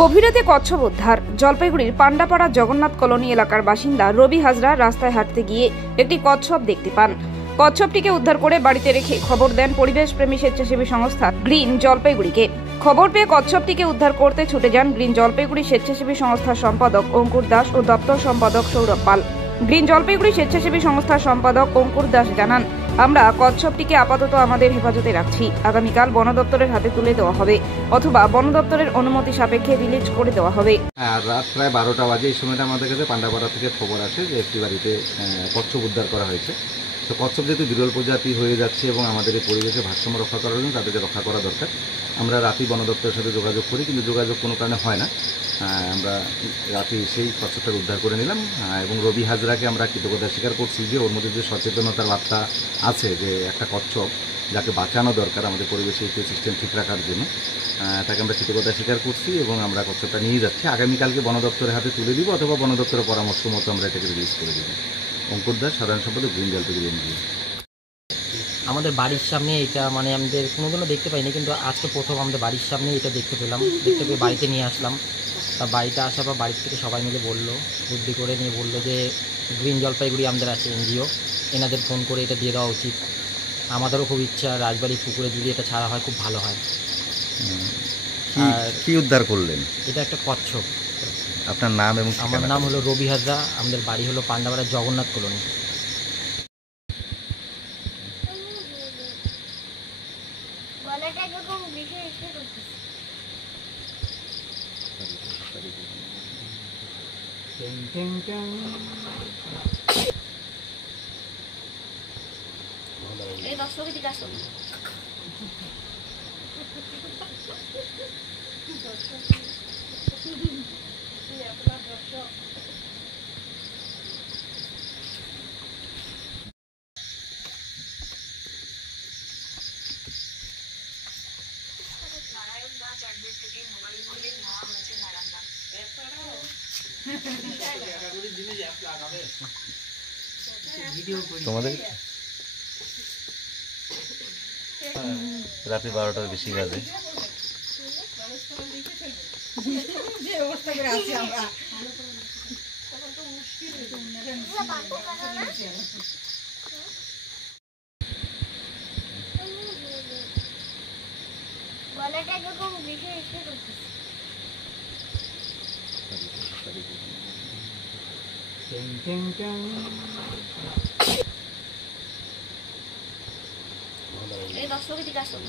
গভীর রাতে কচ্ছপ উদ্ধার। জলপাইগুড়ির পান্ডাপাড়া জগন্নাথ কলোনি এলাকার বাসিন্দা রবি হাজরা রাস্তায় হাঁটতে গিয়ে একটি কচ্ছপ দেখতে পান। কচ্ছপটিকে উদ্ধার করে বাড়িতে রেখে খবর দেন পরিবেশ প্রেমী স্বেচ্ছাসেবী সংস্থা গ্রিন জলপাইগুড়িকে। খবর পেয়ে কচ্ছপটিকে উদ্ধার করতে ছুটে যান গ্রিন জলপাইগুড়ি স্বেচ্ছাসেবী সংস্থার সম্পাদক অঙ্কুর দাস ও দপ্তর সম্পাদক সৌরভ পাল। গ্রিন জলপাইগুড়ি স্বেচ্ছাসেবী সংস্থার সম্পাদক অঙ্কুর দাস জানান, আমরা কচ্ছপটিকে আপাতত আমাদের হেফাজতে রাখছি। আগামীকাল বন দপ্তরের হাতে তুলে দেওয়া হবে অথবা বন দপ্তরের অনুমতি সাপেক্ষে রিলিজ করে দেওয়া হবে। রাত প্রায় 12টা বাজে এই সময়টা আমাদের কাছে পান্ডাপাড়া থেকে খবর আসে যে একটি বাড়িতে কচ্ছপ উদ্ধার করা হয়েছে। তো কচ্ছপ যেহেতু বিরল প্রজাতি হয়ে যাচ্ছে এবং আমাদের এই পরিবেশে ভারসাম্য রক্ষা করার জন্য তাদেরকে রক্ষা করা দরকার। আমরা রাতেই বন দপ্তরের সাথে যোগাযোগ করি, কিন্তু যোগাযোগ কোনো কারণে হয় না। আমরা রাতে সেই কচ্ছপটাকে উদ্ধার করে নিলাম এবং রবি হাজরাকে আমরা কৃতজ্ঞতা স্বীকার করছি যে ওর মধ্যে যে সচেতনতার বার্তা আছে যে একটা কচ্ছপ যাকে বাঁচানো দরকার আমাদের পরিবেশে ইকোসিস্টেম ঠিক রাখার জন্য, তাকে আমরা কৃতজ্ঞতা স্বীকার করছি এবং আমরা কচ্ছপটা নিয়ে যাচ্ছি। আগামীকালকে বন দপ্তরের হাতে তুলে দিব অথবা বন দপ্তরের পরামর্শ মতো আমরা এটাকে রিলিজ করে দেব। অঙ্কুর দাস, সাধারণ সম্পাদক, গ্রিন জলপাইগুড়ি। আমাদের বাড়ির সামনে এটা আমাদের কোনোদিনও দেখতে পাইনি, কিন্তু আজকে প্রথম আমাদের বাড়ির সামনে এটা দেখতে পেলাম। দেখতে পেয়ে বাড়িতে নিয়ে আসলাম। তা বাড়িতে আসার পর বাড়ির থেকে সবাই মিলে বললো, বুদ্ধি করে নিয়ে বললো যে গ্রিন জলপাইগুড়ি আমাদের আছে এনজিও, এনাদের ফোন করে এটা দিয়ে দেওয়া উচিত। আমাদেরও খুব ইচ্ছা রাজবাড়ি পুকুরে যদি এটা ছাড়া হয় খুব ভালো হয়। আর কি উদ্ধার করলেন? এটা একটা কচ্ছপ। আপনার নাম? এবং আমার নাম হলো রবি হাজরা, আমাদের বাড়ি হলো পান্ডাপাড়া জগন্নাথ কলোনি। এই দর্শকের দিকে আসুন। তোমাদের রাতে 12টার বেশি বাজে। যে অবস্থা করে আছি আমরা, গলাটা এরকম বেশি এসে করতেছে। এই দর্শকের দিকে আসুন।